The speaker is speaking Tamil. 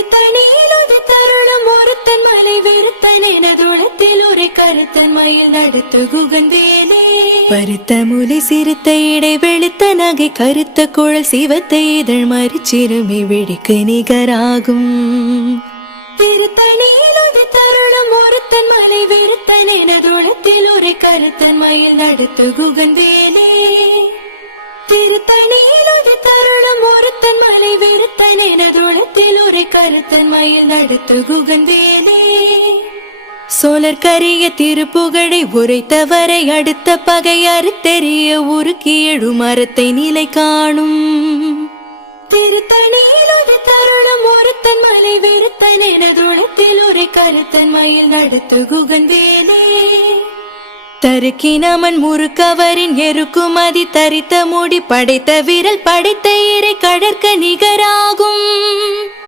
திருத்தணியில் ஒரு தருணம் ஒருத்தன் மலை வெறுத்தன் எனதுளத்தில் ஒரு கருத்தன் மயில் நடத்து குகந்தேனே. பருத்த முலை சிறுத்த இடை வெளுத்த நகை கருத்த குழல் சிவத்த இதழ் மறிச்சிறுமி விழிக்கு நிகராகும். திருத்தணியில் ஒரு தருணம் ஒருத்தன் மலை வெறுத்தன் எனதுளத்தில் ஒரு கருத்தன் மயில் நடத்து குகந்தேனே. திருத்தணியில் ஒரு தருணம் ஒருத்தன் மலை வெறுத்தன் எனதுளத்தில் ஒரு கருத்தன் மயில் நடத்து குகந்தேனே. சோழர் கரிய திருப்புகழை உரைத்தவரை அடுத்த பகை அறுத்தெறிய உருக்கி எழு மரத்தை நிலை காணும். திருத்தணியில் ஒரு தருணம் ஒருத்தன் மலை வெறுத்தன் எனதுளத்தில் ஒரு கருத்தன் மயில் நடத்து குகந்தேனே. தருக்கினமன் முறுக்கவரின் எருக்குமதி தரித்த மூடி படைத்த விரல் படைத்த இறை கடற்க நிகராகும்.